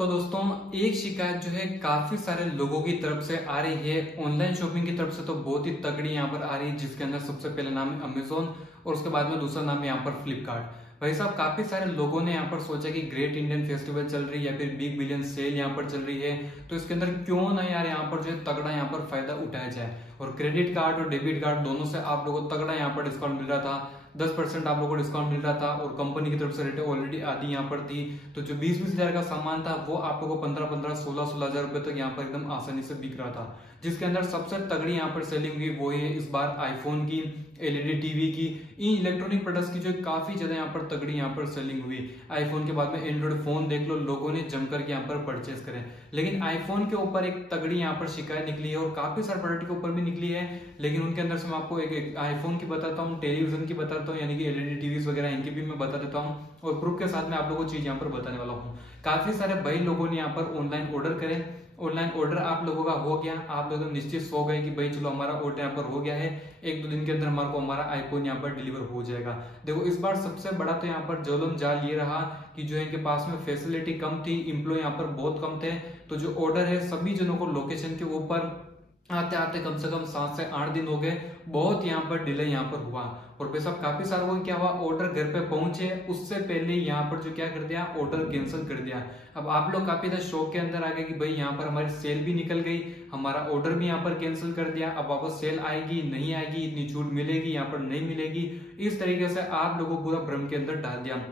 तो दोस्तों, एक शिकायत जो है काफी सारे लोगों की तरफ से आ रही है। ऑनलाइन शॉपिंग की तरफ से तो बहुत ही तगड़ी यहाँ पर आ रही है, जिसके अंदर सबसे पहले नाम है अमेजोन और उसके बाद में दूसरा नाम है यहाँ पर फ्लिपकार्ट। भाई साहब, काफी सारे लोगों ने यहाँ पर सोचा कि ग्रेट इंडियन फेस्टिवल चल रही है या फिर बिग बिलियन सेल यहाँ पर चल रही है, तो इसके अंदर क्यों ना यार यहाँ पर जो है तगड़ा यहाँ पर फायदा उठाया जाए। और क्रेडिट कार्ड और डेबिट कार्ड दोनों से आप लोगों को तगड़ा यहाँ पर डिस्काउंट मिल रहा था। 10% आप लोगों को डिस्काउंट मिल रहा था और कंपनी की तरफ से रेटें ऑलरेडी आधी यहाँ पर थी। तो जो 20-20 हजार का सामान था वो आप लोगों को 15-15, 16-16 हजार रुपए तक यहाँ पर एकदम आसानी से बिक रहा था। जिसके अंदर सबसे तगड़ी यहाँ पर सेलिंग हुई वो है इस बार आईफोन की, एलईडी टीवी की, इन इलेक्ट्रॉनिक प्रोडक्ट्स की जो काफी ज्यादा यहाँ पर तगड़ी यहाँ पर सेलिंग हुई। आईफोन के बाद में एंड्रॉइड फोन देख लो, लोगों ने जमकर के यहाँ पर परचेस करें। लेकिन आईफोन के ऊपर एक तगड़ी यहाँ पर शिकायत निकली है और काफी सारे प्रोडक्ट के ऊपर भी निकली है। लेकिन उनके अंदर से मैं आपको एक आईफोन की बताता हूँ, टेलीविजन की बताता हूँ, यानी कि एलईडी टीवीज वगैरह इनकी भी मैं बता देता हूँ और प्रूफ के साथ में आप लोगों को चीज यहाँ पर बताने वाला हूँ। काफी सारे भाई लोगों ने यहाँ पर ऑनलाइन ऑर्डर करें। ऑनलाइन ऑर्डर आप लोगों का हो गया, आप लोग निश्चित सो गए कि भाई चलो हमारा ऑर्डर यहाँ पर हो गया है, 1-2 दिन के अंदर हमारे को हमारा आईफोन यहाँ पर डिलीवर हो जाएगा। देखो, इस बार सबसे बड़ा तो यहाँ पर जोलम जाल ये रहा कि जो है इनके पास में फैसिलिटी कम थी, इम्प्लॉय यहाँ पर बहुत कम थे। तो जो ऑर्डर है सभी जनों को लोकेशन के ऊपर आते आते कम से कम 7 से 8 दिन हो गए। बहुत यहाँ पर डिले यहाँ पर हुआ और भाई साहब काफी सारे को क्या हुआ, ऑर्डर घर पे पहुंचे उससे पहले यहाँ पर जो क्या कर दिया, ऑर्डर कैंसिल कर दिया। अब आप लोग काफी ज्यादा शौक के अंदर आ गए कि भाई यहाँ पर हमारी सेल भी निकल गई, हमारा ऑर्डर भी यहाँ पर कैंसिल कर दिया। अब वापस सेल आएगी नहीं आएगी, इतनी छूट मिलेगी यहाँ पर नहीं मिलेगी, इस तरीके से आप लोगों को पूरा भ्रम के अंदर डाल दिया।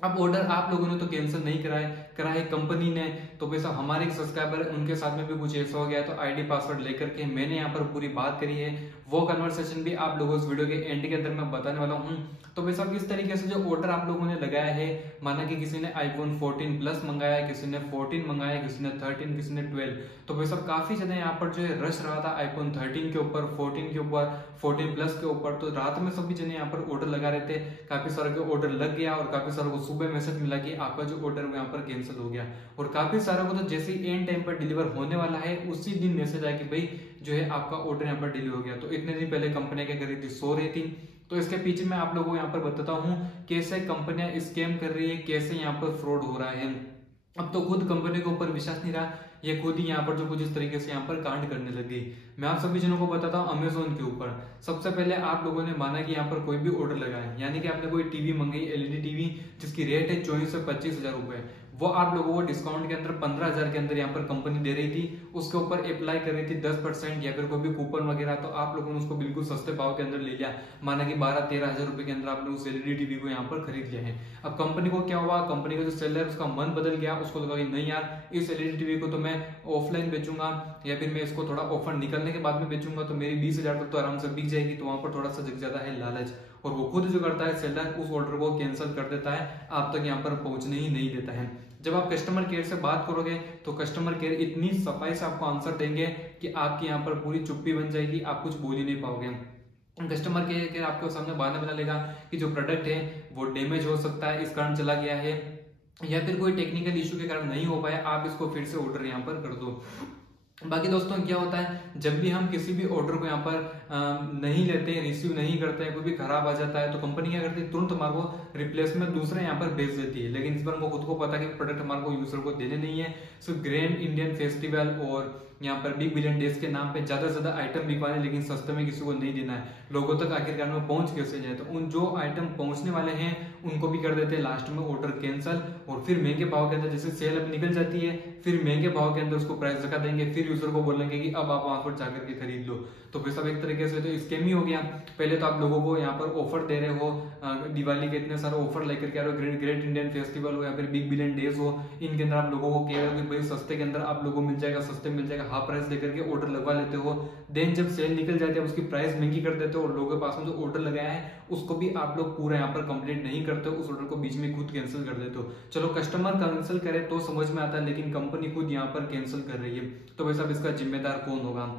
अब ऑर्डर आप लोगों ने तो कैंसिल नहीं करा है कंपनी ने, तो भाई साहब हमारे एक सब्सक्राइबर उनके साथ में भी कुछ ऐसा हो गया है। तो आईडी पासवर्ड लेकर के मैंने यहाँ पर पूरी बात करी है, वो कन्वर्सेशन भी आप लोगों इस वीडियो के एंड के अंदर मैं बताने वाला हूँ। तो भाई साहब इस तरीके से जो ऑर्डर आप लोगों ने लगाया है, माना कि किसी ने आईफोन 14 प्लस मंगाया, किसी ने 14 मंगाया, किसी ने 13, किसी ने 12, तो भाई साहब काफी ज्यादा यहाँ पर जो है रश रहा था आईफोन 13 के ऊपर, 14 के ऊपर, 14 प्लस के ऊपर। तो रात में सभी जने यहाँ पर ऑर्डर लगा रहे थे, काफी सारे को ऑर्डर लग गया और काफी सारे को सुबह मैसेज मिला कि आपका जो ऑर्डर यहाँ पर कैंसिल हो गया। और काफी सारों को तो जैसे ही एंड टाइम पर डिलीवर होने वाला है उसी दिन मैसेज आया कि भाई जो है आपका ऑर्डर यहाँ पर डिले हो गया। तो इतने दिन पहले कंपनी क्या कर रही थी, सो रही थी। तो इसके पीछे मैं आप लोगों को यहाँ पर बताता हूँ कैसे कंपनियां स्कैम कर रही है, कैसे यहाँ पर फ्रॉड हो रहा है। अब तो खुद कंपनी के ऊपर विश्वास नहीं रहा, ये खुद ही यहाँ पर जो कुछ इस तरीके से यहाँ पर कांड करने लगी। मैं आप सभी जनों को बताता हूँ अमेजोन के ऊपर। सबसे पहले आप लोगों ने माना कि यहाँ पर कोई भी ऑर्डर लगाए, यानी कि आपने कोई टीवी मंगाई, एलईडी टीवी जिसकी रेट है 24 से 25 हजार रुपए, वो आप लोगों को डिस्काउंट के अंदर 15 हजार के अंदर यहाँ पर कंपनी दे रही थी। उसके ऊपर अप्लाई कर रही थी 10% या फिर कोई भी कूपन वगैरह, तो आप लोगों ने उसको बिल्कुल सस्ते भाव के अंदर ले लिया। माना कि 12-13 हजार रुपए के अंदर आप लोग उस एलईडी टीवी को यहाँ पर खरीद लिया है। अब कंपनी को क्या हुआ, कंपनी का जो सेलर है उसका मन बदल गया, उसको लगा कि नहीं यार इस एलईडी टीवी को तो मैं ऑफलाइन बेचूंगा या फिर मैं इसको थोड़ा ऑफर निकलने के बाद में बेचूंगा, तो मेरी 20 हजार तक तो आराम से बिक जाएगी। तो वहां पर थोड़ा सा जग जाता है लालच और वो खुद जो करता है सेलर, उस ऑर्डर को कैंसिल कर देता है, आप तक यहाँ पर पहुंचने ही नहीं देता है। जब आप कस्टमर केयर से बात करोगे तो कस्टमर केयर इतनी सफाई से आपको आंसर देंगे कि आपकी यहाँ पर पूरी चुप्पी बन जाएगी, आप कुछ बोल ही नहीं पाओगे। कस्टमर केयर आपके सामने बहाना बना लेगा कि जो प्रोडक्ट है वो डैमेज हो सकता है, इस कारण चला गया है, या फिर कोई टेक्निकल इशू के कारण नहीं हो पाया, आप इसको फिर से ऑर्डर यहाँ पर कर दो। बाकी दोस्तों क्या होता है, जब भी हम किसी भी ऑर्डर को यहाँ पर नहीं लेते हैं, रिसीव नहीं करते हैं, कोई भी खराब आ जाता है, तो कंपनी क्या करती है, तुरंत हमारे को रिप्लेसमेंट दूसरे यहाँ पर भेज देती है। लेकिन इस बार वो खुद को पता है कि प्रोडक्ट हमारे को यूजर को देने नहीं है, सिर्फ ग्रैंड इंडियन फेस्टिवल और यहाँ पर बिग बिलियन डेज के नाम पे ज्यादा से ज्यादा आइटम बिकवाने, लेकिन सस्ते में किसी को नहीं देना है। लोगों तक आखिरकार में पहुंच कैसे जाए, तो उन जो आइटम पहुंचने वाले हैं उनको भी कर देते हैं लास्ट में ऑर्डर कैंसिल, और फिर महंगे भाव के अंदर जैसे सेल अब निकल जाती है, फिर महंगे भाव के अंदर उसको प्राइस रखा देंगे, फिर यूजर को बोलेंगे कि अब आप वहां पर जाकर के खरीद लो। तो फिर सब एक तरीके से तो स्कैम ही हो गया। पहले तो आप लोगों को यहाँ पर ऑफर दे रहे हो, दिवाली के इतने सारे ऑफर लेकर के आ रहे हो, ग्रेट इंडियन फेस्टिवल हो या फिर बिग बिलियन डेज हो, इनके अंदर आप लोगों को कह रहे हो कि भाई सस्ते के अंदर आप लोगों को मिल जाएगा, सस्ते मिल जाएगा, हाफ प्राइस लेकर के ऑर्डर लगवा लेते हो। देन जब सेल निकल जाती है उसकी प्राइस महंगी कर देते हो और लोगों के पास में जो ऑर्डर लगाया है उसको भी आप लोग पूरा यहाँ पर कंप्लीट नहीं करते हो, उस ऑर्डर को बीच में खुद कैंसिल कर देते हो। चलो कस्टमर कैंसिल करे तो समझ में आता है, लेकिन कंपनी खुद यहाँ पर कैंसिल कर रही है, तो भाई साहब इसका जिम्मेदार कौन होगा।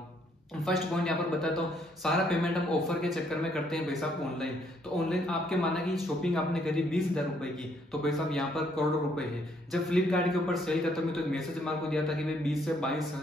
फर्स्ट पॉइंट यहाँ पर बताता हूँ, सारा पेमेंट हम ऑफर के चक्कर में करते हैं भाई साहब ऑनलाइन। तो ऑनलाइन आपके माना कि शॉपिंग आपने करी 20 हजार रुपए की, तो भाई साहब यहाँ पर करोड़ों रुपए है। जब फ्लिपकार्ट के ऊपर सेल खत्म हुई तो मैसेज हमारे को दिया था कि भाई 20 से 22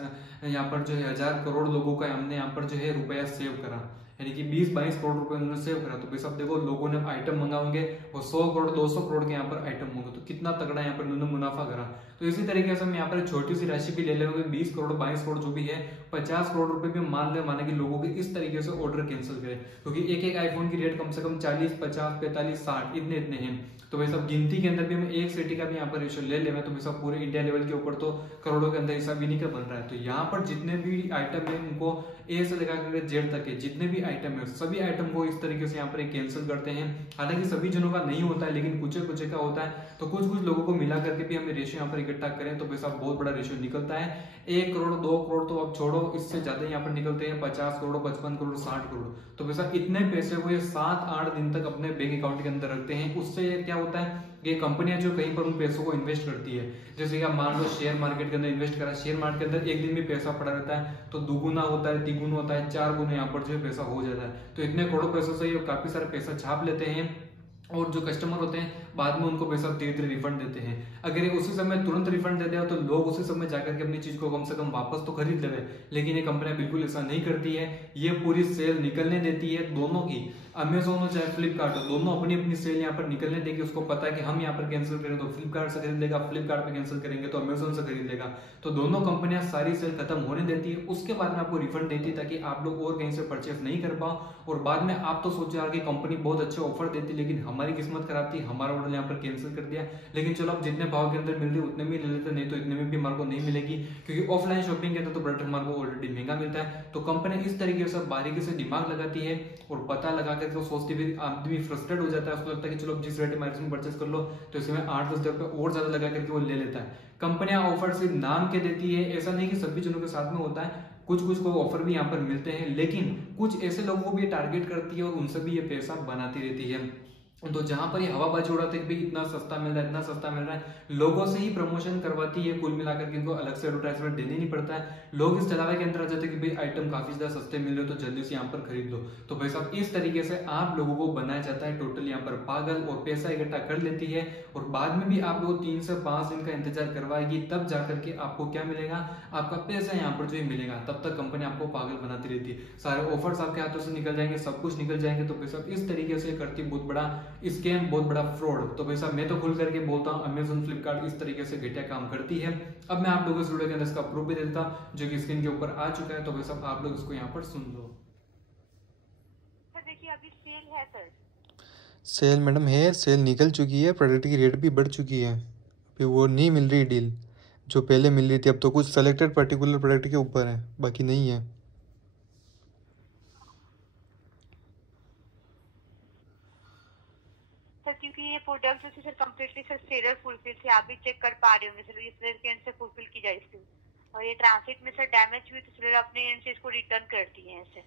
यहाँ पर जो है 1000 करोड़ लोगों का हमने यहाँ पर जो है रुपया सेव करा, यानी कि 20-22 करोड़ रुपए उन्होंने सेव करा। तो भाई साहब देखो, लोगों ने आइटम मंगाओगे और 100 करोड़ 200 करोड़ के यहाँ पर आइटम होंगे, तो कितना तगड़ा यहाँ पर उन्होंने मुनाफा करा। तो इसी तरीके से हम यहाँ पर छोटी सी राशि भी ले लेंगे, 20 करोड़ 22 करोड़ जो भी है, 50 करोड़ रुपए भी माने कि लोगों के इस तरीके से ऑर्डर कैंसिल करें, क्योंकि एक एक आईफोन की रेट कम से कम 40 50 45 60 इतने हैं। तो भाई साहब गिनती के अंदर भी हम एक सिटी का भी यहाँ पर रेशियो ले लें तो भाई साहब पूरे इंडिया लेवल के ऊपर तो करोड़ों के अंदर हिसाब नहीं का बन रहा है। तो यहाँ पर जितने भी आइटम है उनको ए से लेकर जेड तक के जितने भी आइटम है सभी आइटम को इस तरीके से यहाँ पर कैंसिल करते हैं। हालांकि सभी जनों का नहीं होता है, लेकिन कुछ कुछ का होता है, तो कुछ कुछ लोगों को मिला करके भी हमें रेशियो यहाँ पर इकट्ठा करें तो भाई साहब बहुत बड़ा रेशियो निकलता है। 1 करोड़ 2 करोड़ तो अब छोड़ो, इससे ज्यादा यहाँ पर निकलते हैं 50 करोड़ 55 करोड़ 60 करोड़। तो भाई साहब इतने पैसे को ये 7-8 दिन तक अपने बैंक अकाउंट के अंदर रखते हैं। उससे क्या होता है, ये कंपनियां जो कहीं पर उन पैसों को इन्वेस्ट करती है, जैसे कि आप मान लो शेयर मार्केट के अंदर इन्वेस्ट करा, शेयर मार्केट के अंदर एक दिन में पैसा पड़ा रहता है तो दुगुना होता है, तिगुना होता है, 4 गुना यहाँ पर जो है पैसा हो जाता है। तो इतने करोड़ों पैसों से ये काफी सारा पैसा छाप लेते हैं और जो कस्टमर होते हैं बाद में उनको पैसा धीरे धीरे रिफंड देते हैं। अगर ये उसी समय तुरंत रिफंड दे दे तो लोग उसी समय जाकर के अपनी चीज को कम से कम वापस तो खरीद ले, लेकिन ये कंपनियां बिल्कुल ऐसा नहीं करती है। ये पूरी सेल निकलने देती है दोनों की, अमेजोन हो चाहे फ्लिपकार्ट हो, दोनों अपनी अपनी सेल यहाँ पर निकलने देगी। उसको पता है कि हम यहाँ पर कैंसिल करें तो फ्लिपकार्ट से खरीद लेगा, फ्लिपकार्ट पे कैंसिल करेंगे तो अमेजोन से खरीद लेगा। तो दोनों कंपनियां सारी सेल खत्म होने देती है, उसके बाद में आपको रिफंड देती है ताकि आप लोग और कहीं से परचेस नहीं कर पाओ। और बाद में आप तो सोचे यार कि कंपनी बहुत अच्छे ऑफर देती, लेकिन हमारी किस्मत खराब थी, हमारा ऑर्डर यहाँ पर कैंसिल कर दिया। लेकिन चलो आप जितने भाव के अंदर मिल रही है उतने में ले लेते, नहीं तो इतने में भी हमारे को नहीं मिलेगी, क्योंकि ऑफलाइन शॉपिंग के अंदर तो प्रोडक्ट हमारे को ऑलरेडी महंगा मिलता है। तो कंपनी इस तरीके से बारीकी से दिमाग लगाती है और पता लगा करके वो सोचती है, आदमी फ्रस्ट्रेट हो जाता है, उसको लगता है कि चलो जिस रेट में परचेस कर लो तो इसमें 8-10 रुपए और ज्यादा लगा करके वो ले लेता है। कंपनियां ऑफर सिर्फ नाम के देती है, ऐसा नहीं कि सभी जनों के साथ में होता है, कुछ कुछ को ऑफर भी यहाँ पर मिलते हैं, लेकिन कुछ ऐसे लोगों को भी टारगेट करती है और उनसे भी ये पैसा बनाती रहती है। तो जहां पर ये हवाबाजी उड़ाते हैं कि भाई इतना सस्ता मिल रहा है, इतना सस्ता मिल रहा है, लोगों से ही प्रमोशन करवाती है, कुल मिलाकर के इनको अलग से एडवर्टाइजमेंट देना नहीं पड़ता है। लोग इस जलावे के अंदर आ जाते हैं कि भाई आइटम काफी ज्यादा सस्ते मिल रहे हो तो जल्दी से यहाँ पर खरीद लो। तो भाई साहब इस तरीके से आप लोगों को बनाया जाता है टोटल यहाँ पर पागल, और पैसा इकट्ठा कर लेती है और बाद में भी आप लोग 3 से 5 दिन का इंतजार करवाएगी, तब जाकर के आपको क्या मिलेगा, आपका पैसा यहाँ पर जो ही मिलेगा। तब तक कंपनी आपको पागल बनाती रहती है, सारे ऑफर्स आपके हाथों से निकल जाएंगे, सब कुछ निकल जाएंगे। तो भाई साहब इस तरीके से करती बहुत बड़ा स्कैम, बहुत बड़ा फ्रॉड। तो भाई साहब मैं तो खुल करके बोलता हूँ अमेजोन फ्लिपकार्ट इस तरीके से घटिया काम करती है। अब मैं आप लोगों इस वीडियो के अंदर इसका प्रूफ भी देता हूँ जो कि स्क्रीन के ऊपर आ चुका है, तो भाई साहब आप लोग इसको यहाँ पर सुन लो। देखिए अभी सेल है सर, सेल मैडम है, सेल निकल चुकी है, प्रोडक्ट की रेट भी बढ़ चुकी है, अभी वो नहीं मिल रही डील जो पहले मिल रही थी। अब तो कुछ सेलेक्टेड पर्टिकुलर प्रोडक्ट के ऊपर है, बाकी नहीं है। सर क्योंकि ये प्रोडक्ट जो sir completely sir seller fulfil थे, आप भी चेक कर पा रहे होंगे सर, इस तरह के एंड से फुलफिल की जाए इसको, और ये ट्रांसिट में सर डैमेज हुई तो सेलर अपने एंड से इसको रिटर्न करती है सर।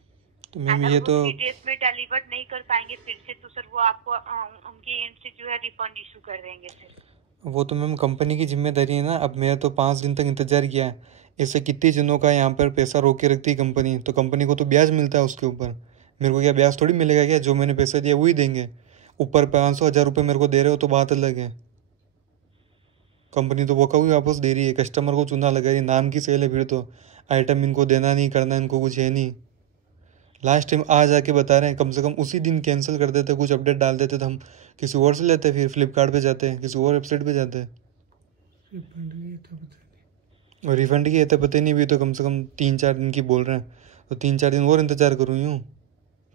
तो मैम ये तो 3 डेज में डिलीवर नहीं कर पाएंगे फिर से तो सर वो आपको उनके एंड से जो है रिफंड इशू कर देंगे सर। वो तो मैम कंपनी की जिम्मेदारी है ना। अब मैं तो 5 दिन तक इंतजार किया है, इससे कितने जनों का यहाँ पर पैसा रोक के रखती है कंपनी, तो कंपनी को तो ब्याज मिलता है उसके ऊपर। मेरे को क्या ब्याज थोड़ी मिलेगा, क्या जो मैंने पैसा दिया वही देंगे, ऊपर 500-1000 रुपये मेरे को दे रहे हो तो बात अलग है। कंपनी तो वो कभी वापस दे रही है, कस्टमर को चूना लगा रही है, नाम की सेल है, फिर तो आइटम इनको देना नहीं करना, इनको कुछ है नहीं। लास्ट टाइम आ जाके बता रहे हैं, कम से कम उसी दिन कैंसिल कर देते, कुछ अपडेट डाल देते तो हम किसी और से लेते, फिर फ्लिपकार्ट पे जाते हैं, किसी और वेबसाइट पे जाते हैं। और रिफंड की है तो पता ही नहीं, भी तो कम से कम 3-4 दिन की बोल रहे हैं, तो 3-4 दिन और इंतजार करूँ यूँ,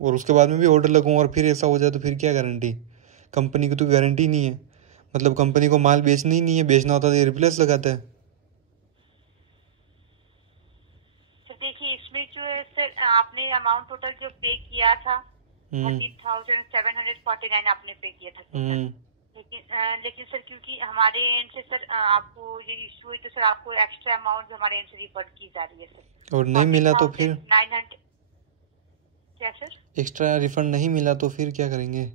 और उसके बाद में भी ऑर्डर लगूँ और फिर ऐसा हो जाए तो फिर क्या गारंटी। कंपनी की तो गारंटी नहीं है, मतलब कंपनी को माल बेचना ही नहीं है, बेचना होता तो ये रिप्लेस लगाता है। देखिए इसमें जो है सर आपने अमाउंट टोटल जो पे किया था 30,749 आपने पे किया था लेकिन सर क्योंकि हमारे एंड से सर आपको ये इशू हुई तो सर आपको एक्स्ट्रा अमाउंट हमारे एंड से रिफंड की जा रही है सर। और नहीं मिला तो फिर 900 क्या सर, एक्स्ट्रा रिफंड नहीं मिला तो फिर क्या करेंगे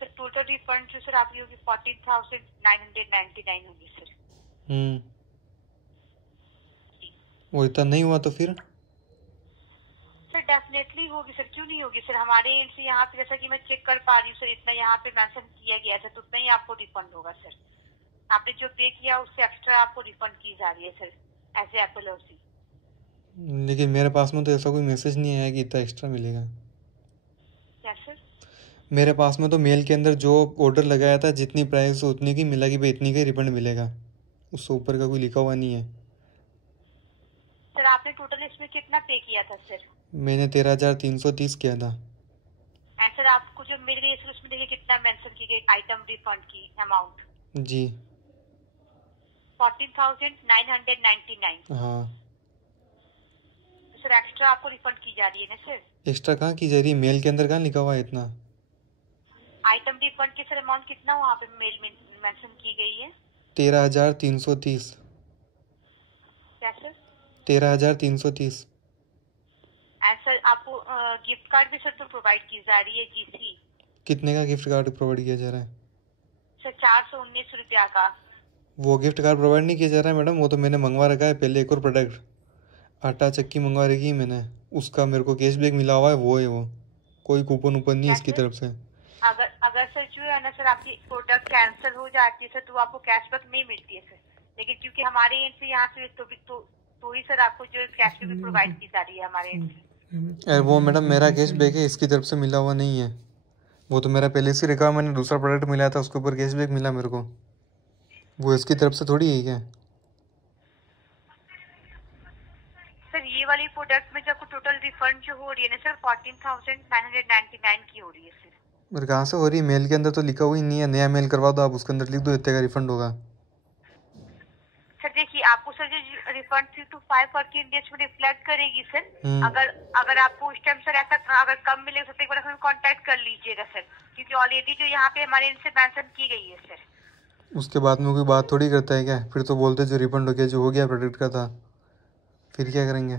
सर? टोटल रिफंड जो सर आपकी होगी 14,999 होगी सर। वो इतना नहीं हुआ तो फिर सर डेफिनेटली होगी सर, क्यों नहीं होगी सर? हमारे एंड से यहाँ पे जैसा कि मैं चेक कर पा रही हूँ सर, इतना यहाँ पे मेंशन किया गया था तो उतना ही आपको रिफंड होगा सर। आपने जो पे किया उससे एक्स्ट्रा आपको रिफंड की जा रही है सर एज ए एप्पल और सी। लेकिन मेरे पास में तो ऐसा कोई मैसेज नहीं आया कि इतना एक्स्ट्रा मिलेगा। क्या सर? मेरे पास में तो मेल के अंदर जो ऑर्डर लगाया था जितनी प्राइस उतनी की मिला कि भाई इतनी का रिफंड मिलेगा। उससे ऊपर का कोई लिखा हुआ नहीं है। सर आपने टोटल इसमें कितना पे किया था सर? मैंने 13,330 किया था। एंड सर आपको जो मिल गई है सर उसमें देखिए कितना मेंशन की गई आइटम रिफंड की अमाउंट? जी 14,999। हाँ। सर एक्स्ट्रा आपको रिफंड की जा रही है ना सर? एक्स्ट्रा कहाँ की जा रही है? मेल के अंदर कहाँ लिखा हुआ है इतना? आइटम रिफंड की सर अमाउंट कितना वहाँ पे मेल में मेंशन की गई है? 13,330। क्या सर? 13,330। एंड सर आपको गिफ्ट कार्ड भी सर तो प्रोवाइड की जा रही है जीसी। कितने का गिफ्ट कार्ड प्रोवाइड किया जा रहा है? सर 419 रुपया का। वो गिफ्ट कार्ड प्रोवाइड नहीं किया जा रहा है मैडम, वो तो मैंने मंगवा रखा है पहले एक और प्रोडक्ट, आटा चक्की मंगवा रखी है मैंने, उसका मेरे को कैशबैक मिला हुआ है, वो है वो, कोई कूपन ऊपन नहीं है इसकी तरफ से। अगर अगर सर जो है ना सर आपकी प्रोडक्ट कैंसिल हो जाती है सर तो आपको कैशबैक नहीं मिलती है सर, लेकिन क्योंकि हमारे एंड से यहाँ से तो ही सर आपको जो कैशबैक भी प्रोवाइड की जा रही है हमारे एंड से। वो मैडम मेरा कैशबैक है, इसकी तरफ से मिला हुआ नहीं है, वो तो मेरा पहले से रखा, मैंने दूसरा प्रोडक्ट मिला था उसके ऊपर कैशबैक मिला मेरे को, वो इसकी तरफ से थोड़ी है क्या? सर ये वाली प्रोडक्ट में जो आपको टोटल रिफंड जो हो रही है ना सर 14,999 की हो रही है सर। मेरे कहाँ से हो रही है? मेल के अंदर तो लिखा हुआ ही नहीं है, नया मेल करवा दो आप, उसके अंदर लिख दो इतने का रिफंड होगा। सर देखिए आपको सर जो रिफंड 3 to 5 वर्किंग डेज में रिफ्लेक्ट करेगी सर। अगर आपको उस टाइम सर ऐसा अगर कम मिले तो एक बार हमें कांटेक्ट कर लीजिएगा सर, क्योंकि ऑलरेडी जो यहाँ पे हमारे इनसे मेंशन की गई है सर। उसके बाद में कोई बात थोड़ी करता है क्या? फिर तो बोलते जो रिफंड हो गया, जो हो गया प्रोडक्ट का था, फिर क्या करेंगे?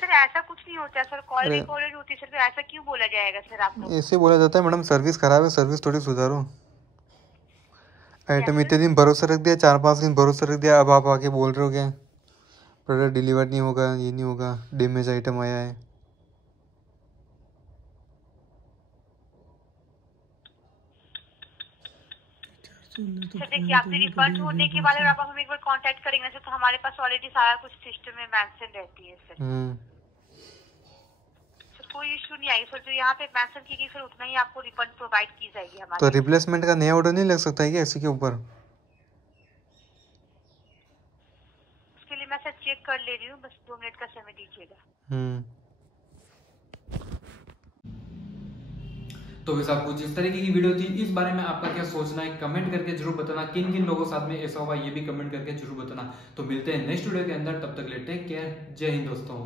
सर ऐसा कुछ नहीं होता है सर, कॉल रिकॉर्डेड होती है सर, तो ऐसा क्यों बोला जाएगा सर आपको? ऐसे बोला जाता है मैडम, सर्विस खराब है, सर्विस थोड़ी सुधारो। आइटम इतने दिन भरोसा रख दिया, 4-5 दिन भरोसा रख दिया, अब आप आके बोल रहे हो क्या प्रोडक्ट डिलीवर नहीं होगा, ये नहीं होगा, डैमेज आइटम आया है। सर देखिए आपके रिफंड होने के बाद आप हमें एक बार कांटेक्ट करेंगे सर, तो हमारे पास ऑलरेडी सारा कुछ सिस्टम में मेंशन रहती है सर। सर कोई इशू नहीं आएगी सर, जो यहाँ पे मेंशन की गई सर उतना ही आपको रिफंड प्रोवाइड की जाएगी हमारे। तो रिप्लेसमेंट का नया ऑर्डर नहीं लग सकता है क्या इसी के ऊपर? उसके लिए मैं सर चेक कर ले रही हूँ, बस 2 मिनट का समय दीजिएगा। तो वैसे आपको जिस तरीके की वीडियो थी, इस बारे में आपका क्या सोचना है कमेंट करके जरूर बताना, किन किन लोगों के साथ में ऐसा हुआ ये भी कमेंट करके जरूर बताना। तो मिलते हैं नेक्स्ट वीडियो के अंदर, तब तक के लिए टेक केयर, जय हिंद दोस्तों।